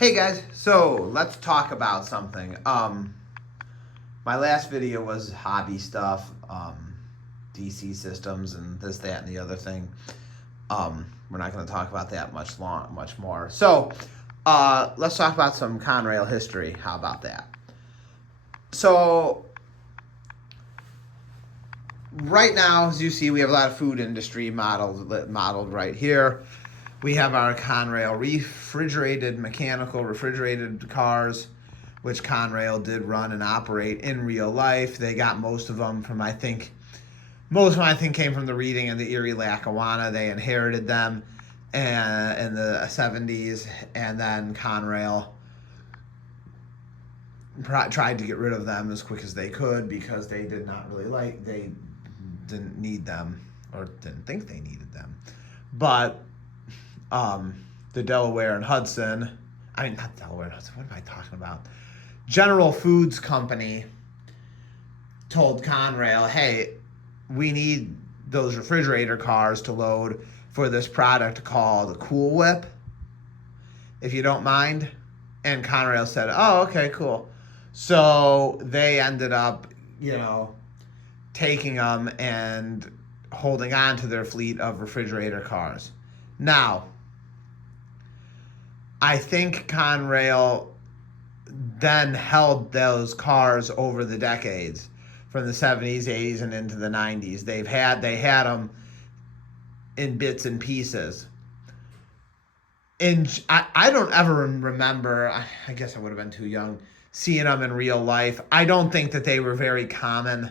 Hey guys, so let's talk about something. My last video was hobby stuff, DC systems, and this, that, and the other thing. We're not going to talk about that much more. So, let's talk about some Conrail history. How about that? So, right now, as you see, we have a lot of food industry modeled right here. We have our Conrail mechanical refrigerated cars, which Conrail did run and operate in real life. They got most of them from, most of them came from the reading in the Erie Lackawanna. They inherited them in the 70s, and then Conrail tried to get rid of them as quick as they could because they didn't need them, or didn't think they needed them. But the Delaware and Hudson, not Delaware and Hudson, what am I talking about? General Foods Company told Conrail, hey, we need those refrigerator cars to load for this product called Cool Whip, if you don't mind. And Conrail said, oh, okay, cool. So they ended up, taking them and holding on to their fleet of refrigerator cars. Now, I think Conrail then held those cars over the decades, from the 70s, 80s, and into the 90s. They had them in bits and pieces. And I don't ever remember, I guess I would have been too young, seeing them in real life. I don't think that they were very common.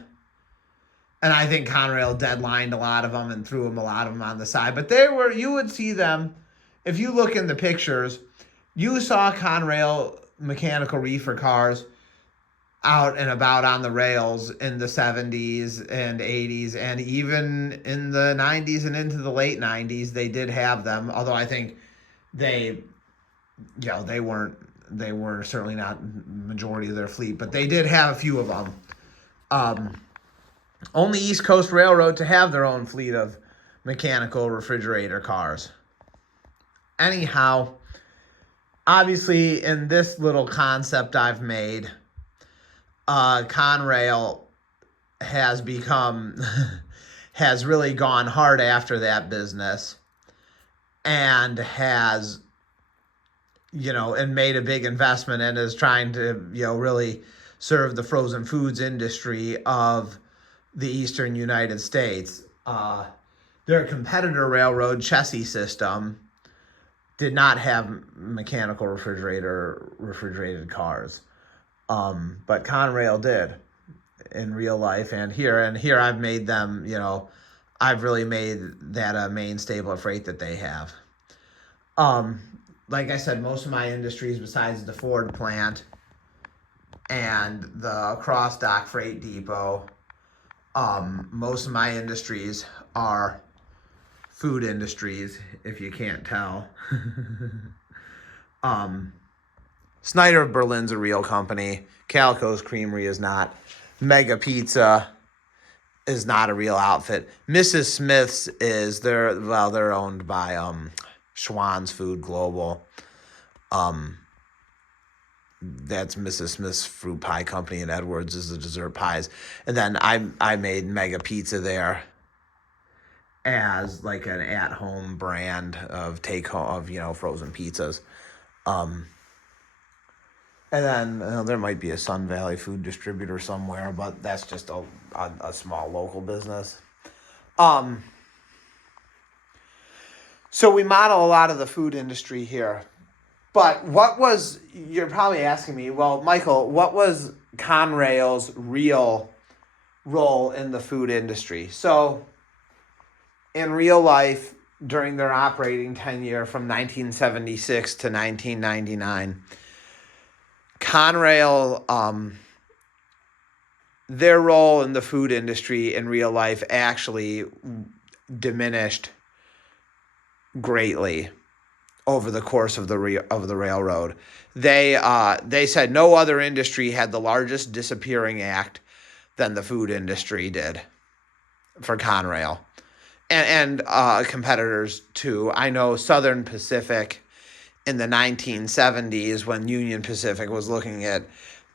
And I think Conrail deadlined a lot of them and threw a lot of them on the side. But you would see them, if you look in the pictures, you saw Conrail mechanical reefer cars out and about on the rails in the 70s and 80s, and even in the 90s and into the late 90s, they did have them. Although I think they were certainly not majority of their fleet, but they did have a few of them. Only East Coast Railroad to have their own fleet of mechanical refrigerator cars. Anyhow, obviously, in this little concept I've made, Conrail has really gone hard after that business, and has, and made a big investment, and is trying to, really serve the frozen foods industry of the eastern United States. Their competitor railroad, Chessie System, did not have mechanical refrigerated cars. But Conrail did in real life, and here I've made them, I've really made that a main staple of freight that they have. Like I said, most of my industries, besides the Ford plant and the cross-dock freight depot, most of my industries are food industries, if you can't tell. Snyder of Berlin's a real company. Calico's Creamery is not. Mega Pizza is not a real outfit. Mrs. Smith's is. They're owned by Schwann's Food Global. That's Mrs. Smith's fruit pie company, and Edwards is the dessert pies. And then I made Mega Pizza there as like an at-home brand of frozen pizzas. And then there might be a Sun Valley food distributor somewhere, but that's just a small local business. So we model a lot of the food industry here. But you're probably asking me, well, Michael, what was Conrail's real role in the food industry? So in real life, during their operating tenure from 1976 to 1999, Conrail, their role in the food industry in real life actually diminished greatly over the course of the railroad. They said no other industry had the largest disappearing act than the food industry did for Conrail, and competitors too. I know Southern Pacific in the 1970s, when Union Pacific was looking at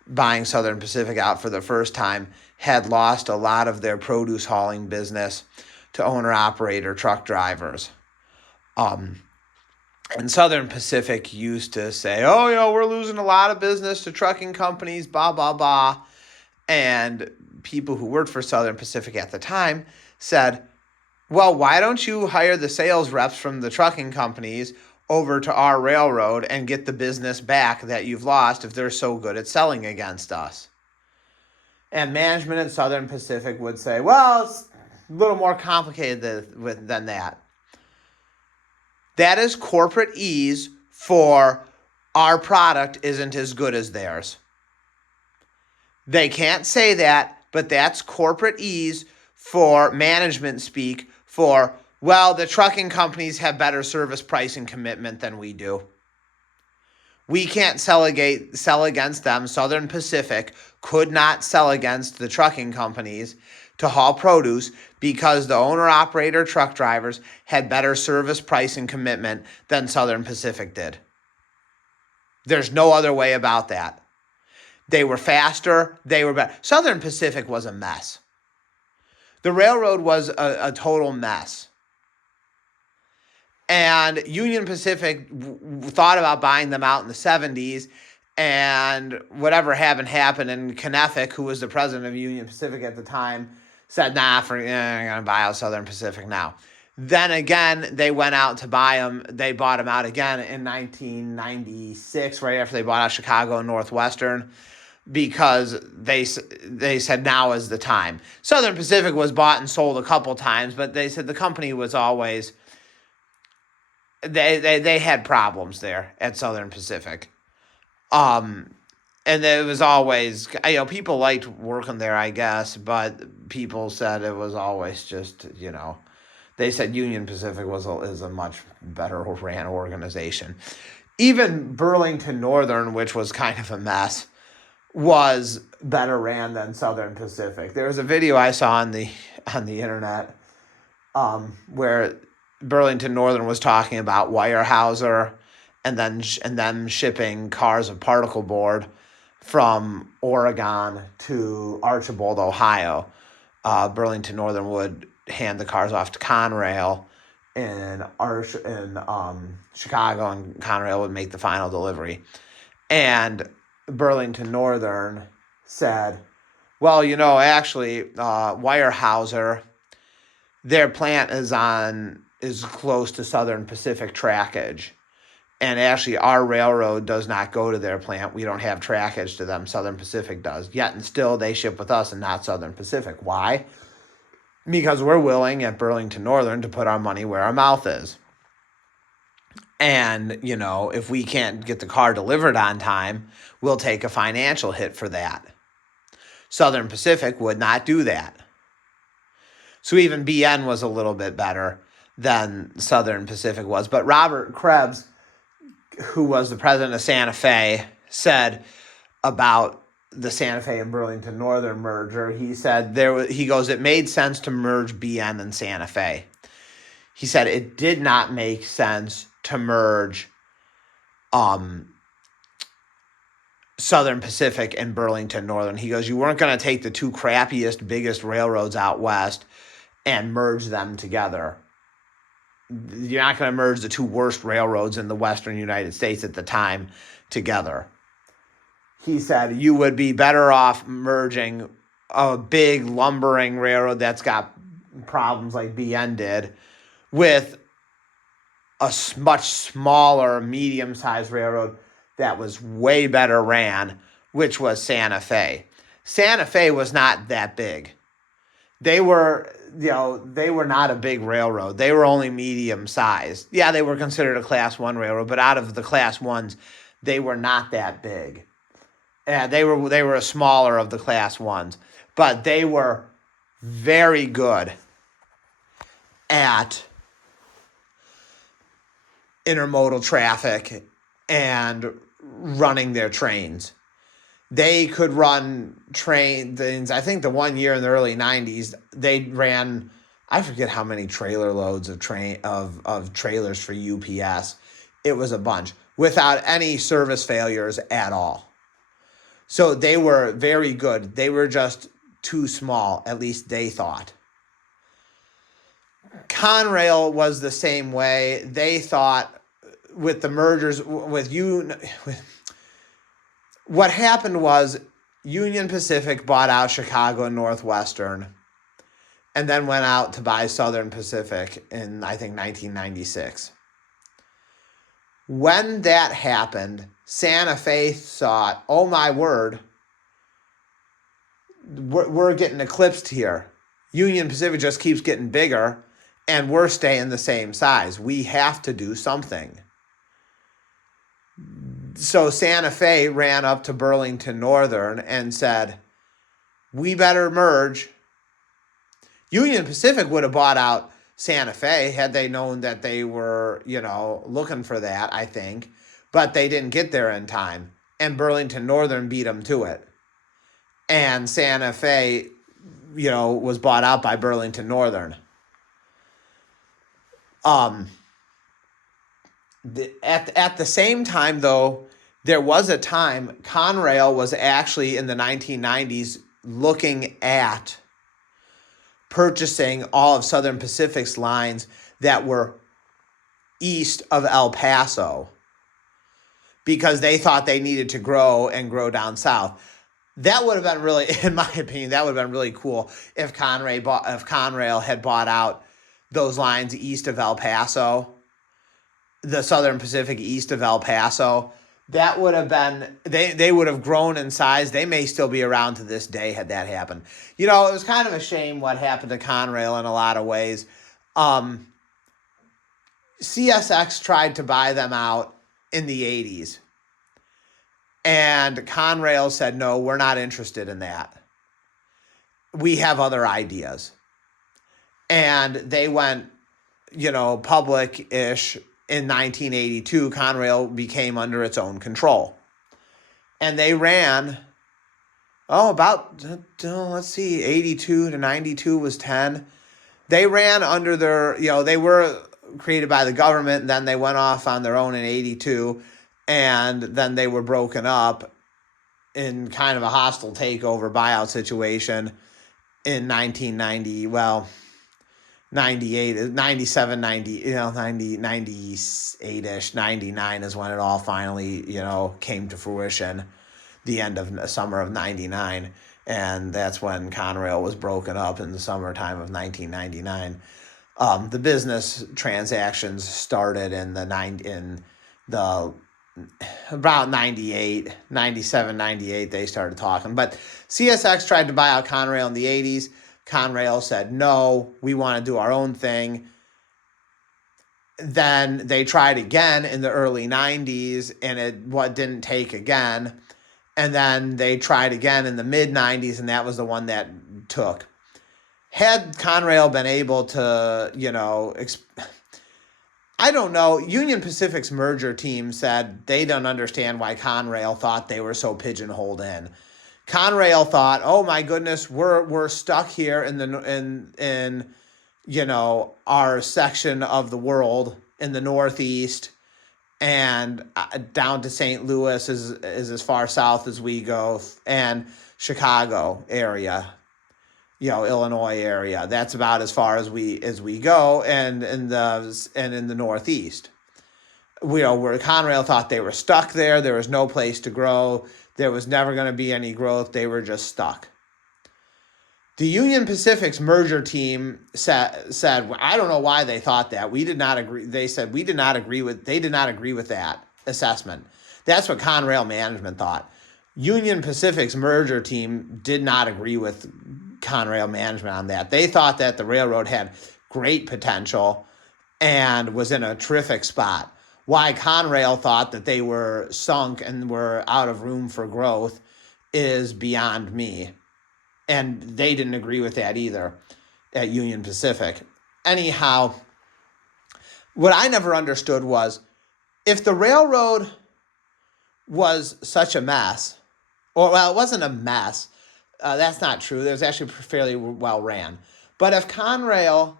buying Southern Pacific out for the first time, had lost a lot of their produce hauling business to owner-operator truck drivers. And Southern Pacific used to say, oh, we're losing a lot of business to trucking companies, blah, blah, blah. And people who worked for Southern Pacific at the time said, well, why don't you hire the sales reps from the trucking companies over to our railroad and get the business back that you've lost if they're so good at selling against us? And management at Southern Pacific would say, well, it's a little more complicated than that. That is corporate ease for our product isn't as good as theirs. They can't say that, but that's corporate ease for management speak for, well, the trucking companies have better service pricing commitment than we do. We can't sell against them. Southern Pacific could not sell against the trucking companies to haul produce because the owner-operator truck drivers had better service pricing commitment than Southern Pacific did. There's no other way about that. They were faster. They were better. Southern Pacific was a mess. The railroad was a total mess. And Union Pacific thought about buying them out in the 70s, and whatever happened, and Knefic, who was the president of Union Pacific at the time, said, I'm going to buy out Southern Pacific now. Then again, they went out to buy them. They bought them out again in 1996, right after they bought out Chicago and Northwestern, because they said now is the time. Southern Pacific was bought and sold a couple times, but they said the company was always... They had problems there at Southern Pacific. And it was always, people liked working there, I guess, but people said it was always just, they said Union Pacific is a much better ran organization. Even Burlington Northern, which was kind of a mess, was better ran than Southern Pacific. There was a video I saw on the internet where Burlington Northern was talking about Weyerhaeuser and then shipping cars of particle board from Oregon to Archibald, Ohio. Burlington Northern would hand the cars off to Conrail in Chicago, and Conrail would make the final delivery. And Burlington Northern said, well, actually, Weyerhaeuser, their plant is close to Southern Pacific trackage. And actually, our railroad does not go to their plant. We don't have trackage to them. Southern Pacific does. Yet and still, they ship with us and not Southern Pacific. Why? Because we're willing at Burlington Northern to put our money where our mouth is. And, if we can't get the car delivered on time, we'll take a financial hit for that. Southern Pacific would not do that. So even BN was a little bit better than Southern Pacific was. But Robert Krebs, who was the president of Santa Fe, said about the Santa Fe and Burlington Northern merger, he said it made sense to merge BN and Santa Fe. He said it did not make sense to merge Southern Pacific and Burlington Northern. He goes, you weren't going to take the two crappiest, biggest railroads out west and merge them together. You're not going to merge the two worst railroads in the western United States at the time together. He said you would be better off merging a big lumbering railroad that's got problems like BN did with a much smaller, medium-sized railroad that was way better ran, which was Santa Fe. Santa Fe was not that big. They were not a big railroad. They were only medium sized. Yeah, they were considered a Class 1 railroad, but out of the Class 1s, they were not that big. And they were a smaller of the Class 1s, but they were very good at intermodal traffic and running their trains. They could run trains. I think the one year in the early 90s, they ran, I forget how many trailer loads of trailers for UPS It was a bunch without any service failures at all. So they were very good. They were just too small, at least they thought. Conrail was the same way. They thought with the mergers what happened was Union Pacific bought out Chicago and Northwestern and then went out to buy Southern Pacific in, I think, 1996. When that happened, Santa Fe thought, oh my word, we're getting eclipsed here. Union Pacific just keeps getting bigger and we're staying the same size. We have to do something. So Santa Fe ran up to Burlington Northern and said, we better merge. Union Pacific would have bought out Santa Fe had they known that they were, looking for that, I think. But they didn't get there in time. And Burlington Northern beat them to it. And Santa Fe, was bought out by Burlington Northern. At the same time, though, there was a time Conrail was actually in the 1990s looking at purchasing all of Southern Pacific's lines that were east of El Paso because they thought they needed to grow down south. That would have been really, in my opinion, that would have been really cool if Conrail had bought out those lines east of El Paso, the Southern Pacific east of El Paso. That would have been, they would have grown in size. They may still be around to this day had that happened. It was kind of a shame what happened to Conrail in a lot of ways. CSX tried to buy them out in the 80s. And Conrail said, no, we're not interested in that. We have other ideas. And they went, public-ish. In 1982, Conrail became under its own control. And they ran, about, 82 to 92 was 10. They ran under their, they were created by the government, and then they went off on their own in 82, and then they were broken up in kind of a hostile takeover buyout situation in 1990, 98, 97, 90, 90, 98-ish, 99 is when it all finally, came to fruition, the end of the summer of 99. And that's when Conrail was broken up in the summertime of 1999. The business transactions started about 98, 97, 98, they started talking. But CSX tried to buy out Conrail in the 80s. Conrail said, no, we want to do our own thing. Then they tried again in the early 90s, and it didn't take again. And then they tried again in the mid-90s, and that was the one that took. Had Conrail been able to, I don't know, Union Pacific's merger team said they don't understand why Conrail thought they were so pigeonholed in. Conrail thought, oh my goodness, we're stuck here in our section of the world in the Northeast, and down to St. Louis is as far south as we go, and Chicago area, Illinois area. That's about as far as we go, and in the Northeast, where Conrail thought they were stuck there. There was no place to grow. There was never going to be any growth. They were just stuck. The Union Pacific's merger team said, I don't know why they thought that. We did not agree. They said they did not agree with that assessment. That's what Conrail management thought. Union Pacific's merger team did not agree with Conrail management on that. They thought that the railroad had great potential and was in a terrific spot. Why Conrail thought that they were sunk and were out of room for growth is beyond me. And they didn't agree with that either at Union Pacific. Anyhow, what I never understood was if the railroad was such a mess, it wasn't a mess. That's not true. It was actually fairly well ran. But if Conrail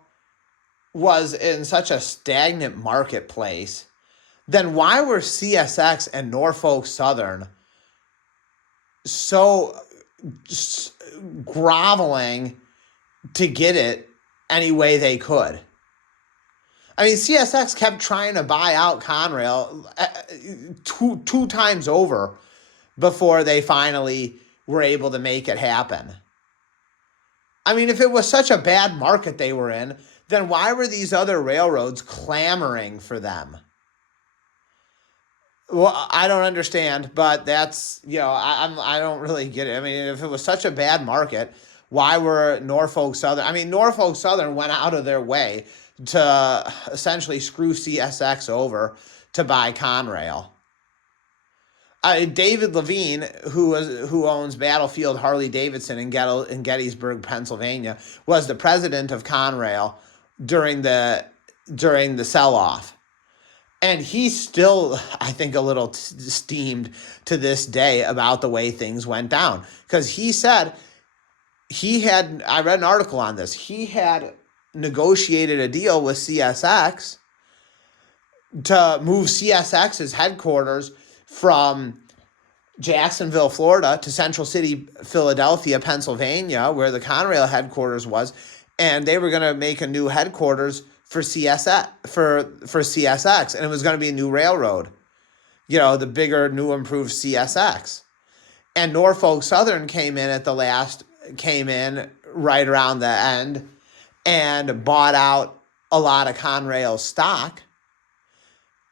was in such a stagnant marketplace then why were CSX and Norfolk Southern so groveling to get it any way they could? I mean, CSX kept trying to buy out Conrail two times over before they finally were able to make it happen. I mean, if it was such a bad market they were in, then why were these other railroads clamoring for them? Well, I don't understand, but that's, I don't really get it. I mean, if it was such a bad market, why were Norfolk Southern? I mean, Norfolk Southern went out of their way to essentially screw CSX over to buy Conrail. David Levine, who owns Battlefield Harley Davidson in Gettysburg, Pennsylvania, was the president of Conrail during the sell-off. And he's still, I think, a little steamed to this day about the way things went down. Because he said I read an article on this, he had negotiated a deal with CSX to move CSX's headquarters from Jacksonville, Florida to Central City, Philadelphia, Pennsylvania, where the Conrail headquarters was. And they were going to make a new headquarters for CSX, for CSX, and it was going to be a new railroad, the bigger, new, improved CSX. And Norfolk Southern came in right around the end and bought out a lot of Conrail stock.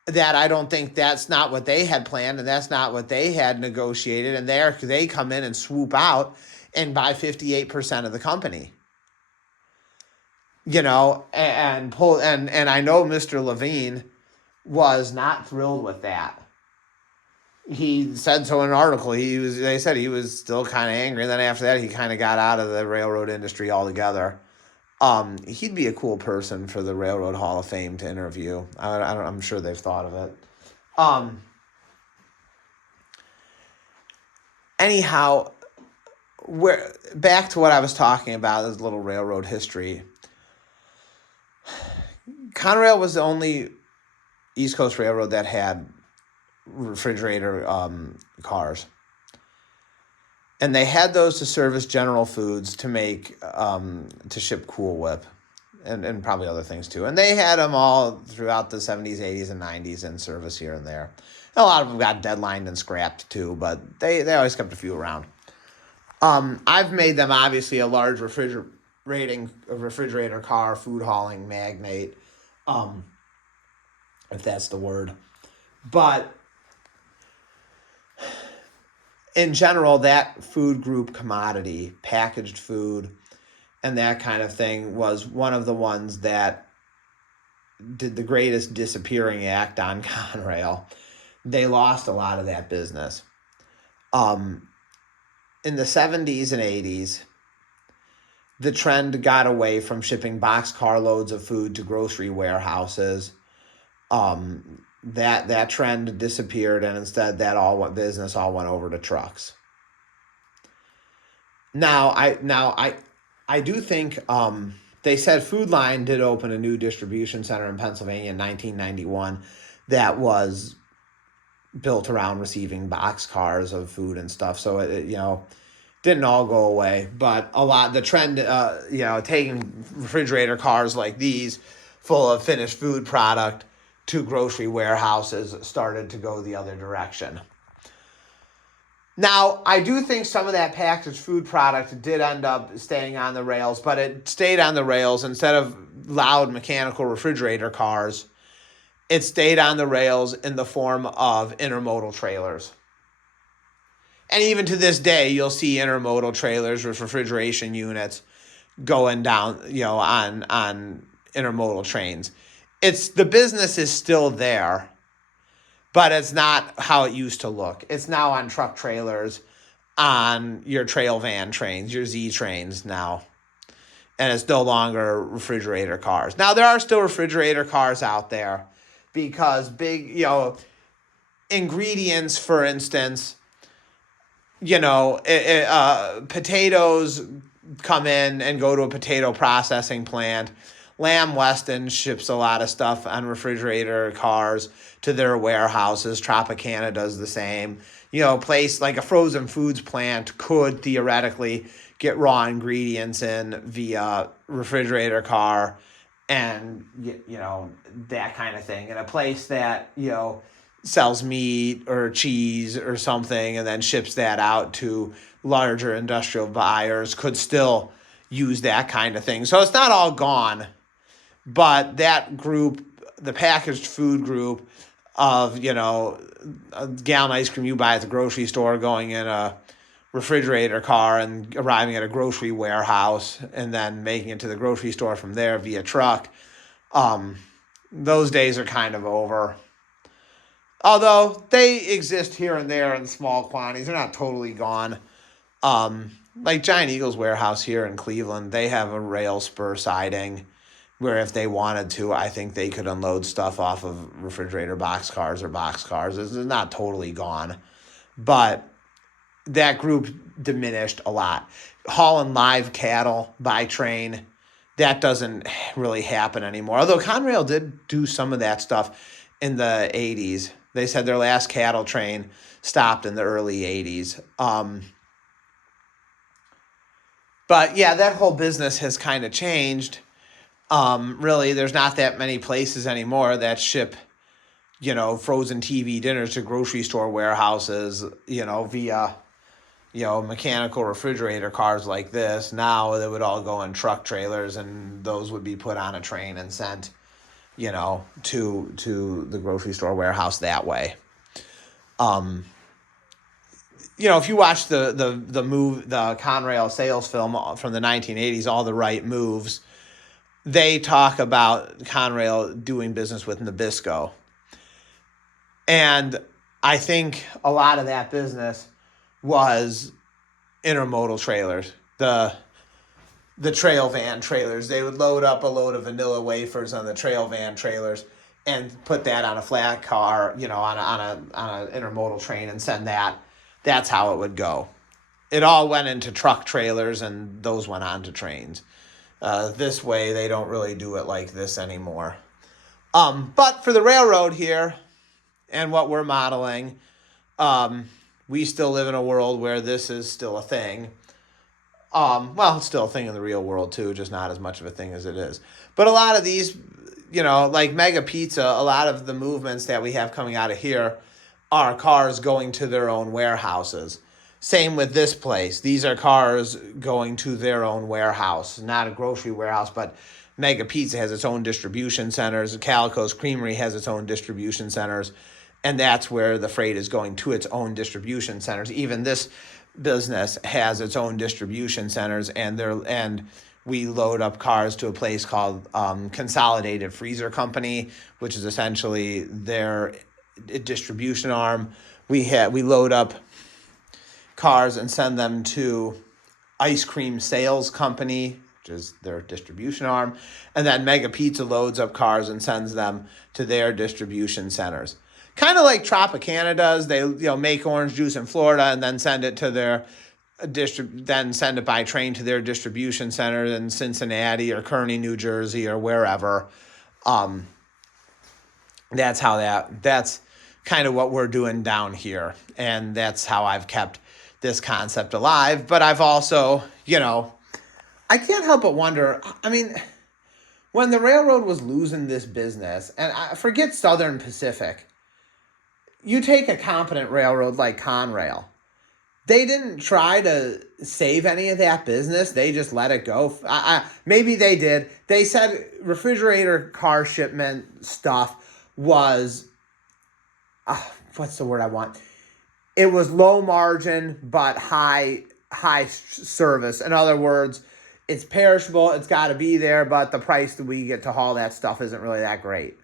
That I don't think that's not what they had planned, and that's not what they had negotiated. And they come in and swoop out and buy 58% of the company. And I know Mr. Levine was not thrilled with that. He said so in an article. They said he was still kind of angry. And then after that, he kind of got out of the railroad industry altogether. He'd be a cool person for the Railroad Hall of Fame to interview. I'm sure they've thought of it. Anyhow, back to what I was talking about, this little railroad history. Conrail was the only East Coast railroad that had refrigerator cars. And they had those to service General Foods to make, to ship Cool Whip and probably other things too. And they had them all throughout the 70s, 80s, and 90s in service here and there. And a lot of them got deadlined and scrapped too, but they always kept a few around. I've made them obviously a large refrigerator car, food hauling magnate, if that's the word. But in general, that food group commodity, packaged food, and that kind of thing was one of the ones that did the greatest disappearing act on Conrail. They lost a lot of that business. In the 70s and 80s, the trend got away from shipping boxcar loads of food to grocery warehouses. That trend disappeared, and instead business all went over to trucks. Now I do think they said Food Line did open a new distribution center in Pennsylvania in 1991 that was built around receiving boxcars of food and stuff. So it didn't all go away, but the trend, taking refrigerator cars like these full of finished food product to grocery warehouses started to go the other direction. Now, I do think some of that packaged food product did end up staying on the rails, but it stayed on the rails instead of loud mechanical refrigerator cars. It stayed on the rails in the form of intermodal trailers. And even to this day, you'll see intermodal trailers with refrigeration units going down, on intermodal trains. The business is still there, but it's not how it used to look. It's now on truck trailers, on your trail van trains, your Z trains now. And it's no longer refrigerator cars. Now, there are still refrigerator cars out there because big, ingredients, for instance, potatoes come in and go to a potato processing plant. Lamb Weston ships a lot of stuff on refrigerator cars to their warehouses. Tropicana does the same. Place like a frozen foods plant could theoretically get raw ingredients in via refrigerator car and, that kind of thing. And a place that, sells meat or cheese or something and then ships that out to larger industrial buyers could still use that kind of thing. So it's not all gone, but that group, the packaged food group of, a gallon ice cream you buy at the grocery store going in a refrigerator car and arriving at a grocery warehouse and then making it to the grocery store from there via truck. Those days are kind of over. Although they exist here and there in small quantities. They're not totally gone. Like Giant Eagle's warehouse here in Cleveland, they have a rail spur siding where if they wanted to, I think they could unload stuff off of refrigerator boxcars or boxcars. It's not totally gone. But that group diminished a lot. Hauling live cattle by train, that doesn't really happen anymore. Although Conrail did do some of that stuff in the 80s. They said their last cattle train stopped in the early 80s. But yeah, that whole business has kind of changed. Really, there's not that many places anymore that ship, frozen TV dinners to grocery store warehouses, via, mechanical refrigerator cars like this. Now they would all go in truck trailers and those would be put on a train and sent, to the grocery store warehouse that way. If you watch the Conrail sales film from the 1980s, All the Right Moves, they talk about Conrail doing business with Nabisco. And I think a lot of that business was intermodal trailers, the trail van trailers. They would load up a load of vanilla wafers on the trail van trailers and put that on a flat car, on a intermodal train and send that. That's how it would go. It all went into truck trailers and those went on to trains. This way, they don't really do it like this anymore. But for the railroad here and what we're modeling, we still live in a world where this is still a thing. It's still a thing in the real world too, just not as much of a thing as it is. But a lot of these, like Mega Pizza, a lot of the movements that we have coming out of here are cars going to their own warehouses. Same with this place. These are cars going to their own warehouse, not a grocery warehouse, but Mega Pizza has its own distribution centers. Calico's Creamery has its own distribution centers, and that's where the freight is going to its own distribution centers. Even this business has its own distribution centers, and we load up cars to a place called Consolidated Freezer Company, which is essentially their distribution arm. We load up cars and send them to Ice Cream Sales Company, which is their distribution arm, and then Mega Pizza loads up cars and sends them to their distribution centers. Kind of like Tropicana does. They make orange juice in Florida and then send it to their then send it by train to their distribution center in Cincinnati or Kearney, New Jersey, or wherever. That's kind of what we're doing down here. And that's how I've kept this concept alive. But I've also, I can't help but wonder, when the railroad was losing this business, and I forget Southern Pacific, you take a competent railroad like Conrail. They didn't try to save any of that business. They just let it go. Maybe they did. They said refrigerator car shipment stuff was, what's the word I want? It was low margin, but high service. In other words, it's perishable. It's got to be there, but the price that we get to haul that stuff isn't really that great.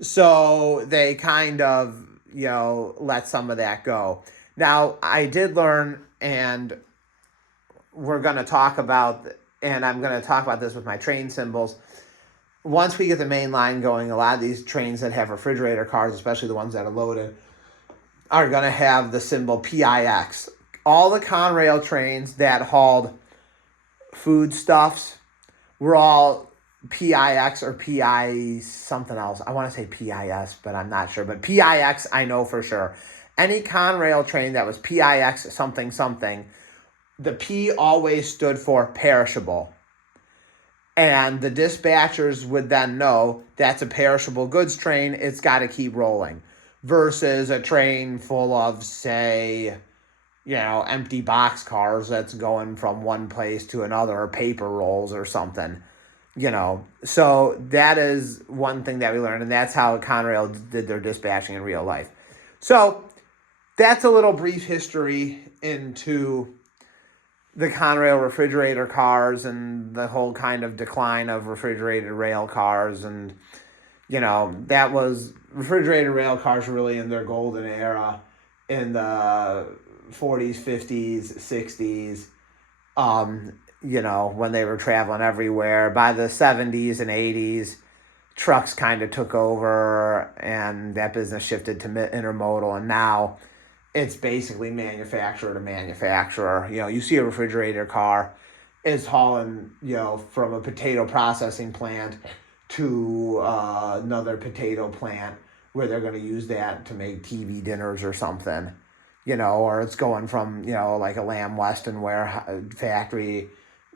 So they kind of, let some of that go. Now, I did learn, and we're going to talk about, and I'm going to talk about this with my train symbols. Once we get the main line going, a lot of these trains that have refrigerator cars, especially the ones that are loaded, are going to have the symbol PIX. All the Conrail trains that hauled foodstuffs were all PIX or PI something else. I want to say PIS, but I'm not sure. But PIX, I know for sure. Any Conrail train that was PIX something something, the P always stood for perishable. And the dispatchers would then know that's a perishable goods train. It's got to keep rolling. Versus a train full of, say, empty box cars that's going from one place to another, or paper rolls or something. So that is one thing that we learned, and that's how Conrail did their dispatching in real life. So that's a little brief history into the Conrail refrigerator cars and the whole kind of decline of refrigerated rail cars. And, that was refrigerated rail cars really in their golden era in the 40s, 50s, 60s, when they were traveling everywhere. By the 70s and 80s, trucks kind of took over and that business shifted to intermodal. And now it's basically manufacturer to manufacturer. You see a refrigerator car is hauling, from a potato processing plant to another potato plant where they're going to use that to make TV dinners or something, or it's going from, like a Lamb Weston factory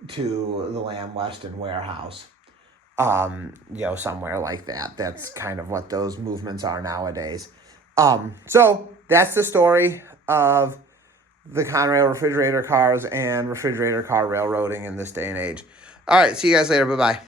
to the Lamb Weston warehouse, somewhere like that. That's kind of what those movements are nowadays. So that's the story of the Conrail refrigerator cars and refrigerator car railroading in this day and age. All right, see you guys later. Bye-bye.